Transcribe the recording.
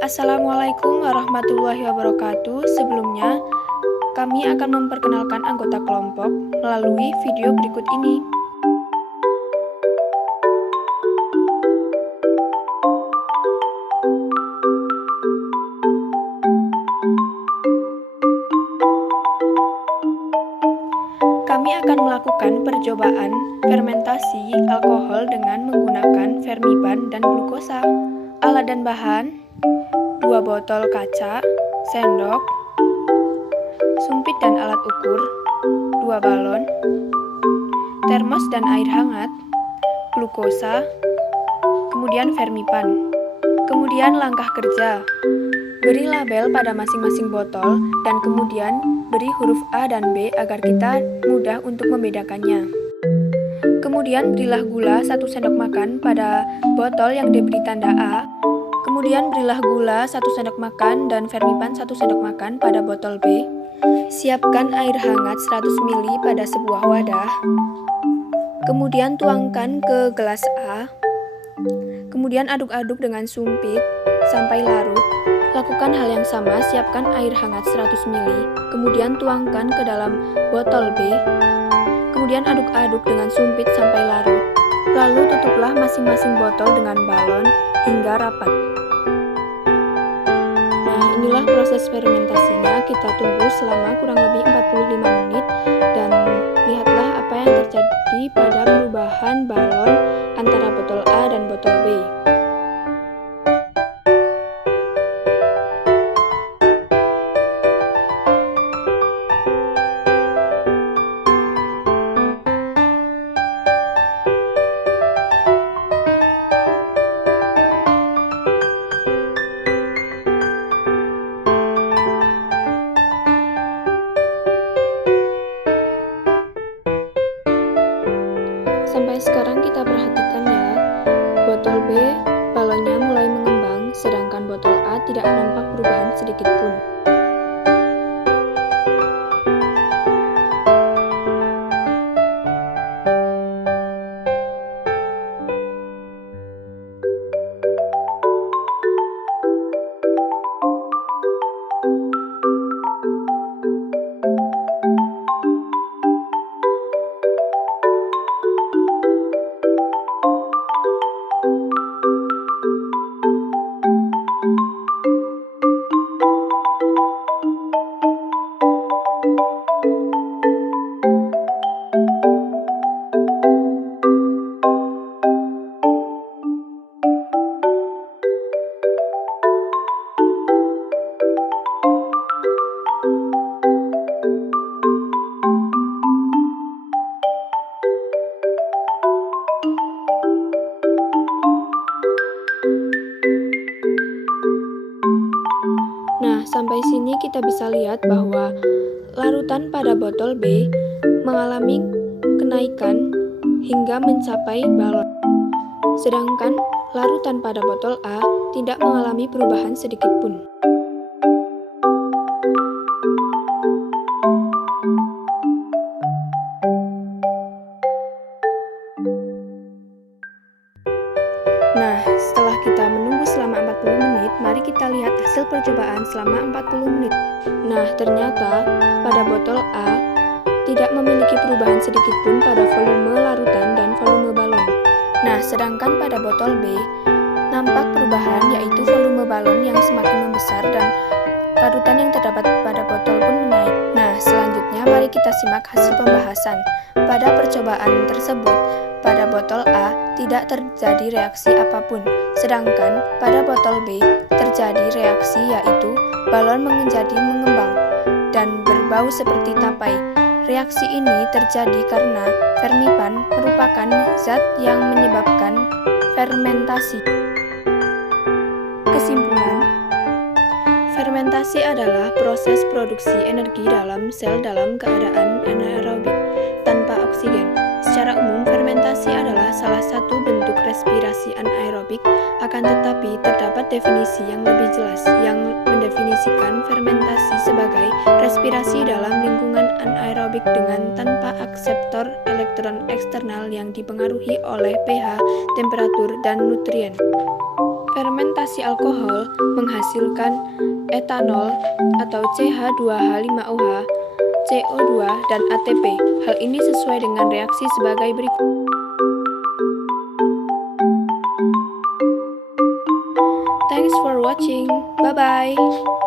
Assalamualaikum warahmatullahi wabarakatuh. Sebelumnya, kami akan memperkenalkan anggota kelompok melalui video berikut ini. Kami akan melakukan percobaan fermentasi alkohol dengan menggunakan fermipan dan glukosa. Alat dan bahan: 2 botol kaca, sendok, sumpit dan alat ukur, 2 balon, termos dan air hangat, glukosa, kemudian fermipan. Kemudian langkah kerja: beri label pada masing-masing botol dan kemudian beri huruf A dan B agar kita mudah untuk membedakannya. Kemudian berilah gula 1 sendok makan pada botol yang diberi tanda A. Kemudian berilah gula 1 sendok makan dan fermipan 1 sendok makan pada botol B. Siapkan air hangat 100 ml pada sebuah wadah. Kemudian tuangkan ke gelas A. Kemudian aduk-aduk dengan sumpit sampai larut. Lakukan hal yang sama, siapkan air hangat 100 ml, kemudian tuangkan ke dalam botol B. Kemudian aduk-aduk dengan sumpit sampai larut. Lalu tutuplah masing-masing botol dengan balon hingga rapat. Nah, inilah proses fermentasinya. Kita tunggu selama kurang lebih 45 menit dan lihatlah apa yang terjadi pada perubahan balon antara botol A dan botol B. Sampai sekarang kita perhatikan ya, botol B balonnya mulai mengembang, sedangkan botol A tidak nampak perubahan sedikit pun. Nah, sampai sini kita bisa lihat bahwa larutan pada botol B mengalami kenaikan hingga mencapai balon. Sedangkan larutan pada botol A tidak mengalami perubahan sedikit pun. Nah, setelah kita menunggu selama 40 menit, mari kita lihat hasil percobaan selama 40 menit. Nah, ternyata pada botol A tidak memiliki perubahan sedikit pun pada volume larutan dan volume balon. Nah, sedangkan pada botol B nampak perubahan, yaitu volume balon yang semakin membesar dan larutan yang terdapat pada botol pun menaik. Nah, selanjutnya mari kita simak hasil pembahasan. Pada percobaan tersebut, pada botol A tidak terjadi reaksi apapun, sedangkan pada botol B terjadi reaksi, yaitu balon menjadi mengembang dan berbau seperti tapai. Reaksi ini terjadi karena fermipan merupakan zat yang menyebabkan fermentasi. Kesimpulan: fermentasi adalah proses produksi energi dalam sel dalam keadaan anaerobik tanpa oksigen. Secara umum, fermentasi adalah salah satu bentuk respirasi anaerobik, akan tetapi terdapat definisi yang lebih jelas yang mendefinisikan fermentasi sebagai respirasi dalam lingkungan anaerobik dengan tanpa akseptor elektron eksternal yang dipengaruhi oleh pH, temperatur, dan nutrien. Fermentasi alkohol menghasilkan etanol atau CH2H5OH, CO2, dan ATP. Hal ini sesuai dengan reaksi sebagai berikut. Thanks for watching. Bye-bye.